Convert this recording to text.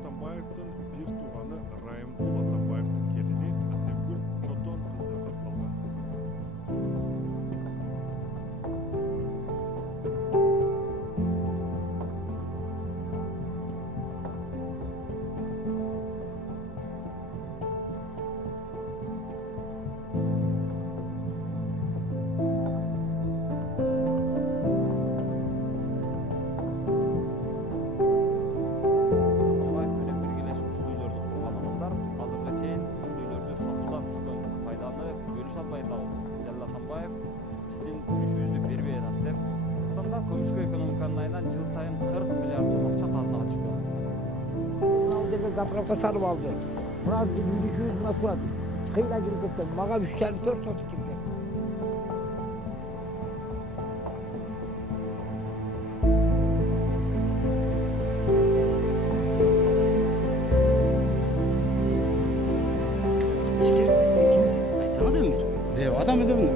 Атамбаевдин бир тууганы Райымгул Атамбаевдин келини Асемгүл Чотон кызына катталган. Атамбаев менен биргелешип ушул үйлөрдү курган адамдар азыркыга чейин ушул үйлөрдү сатуудан түшкөн пайданы бөлүшө албай атабыз. Жалил Атамбаев биздин үлүшүбүздү бербей атат деп. Кыргызстанда көмүскө экономиканын айынан жыл сайын 40 миллиард сом акча казынага түшкөн. Ал жерге заправка салып алды. Мына үлүшүбүз мына турат. Кыйла кирип кеткен. Мага 3,5-4 сотик кирген. İşkeriz kimsiz? Айтсаңыз эмне? Адам эдемин.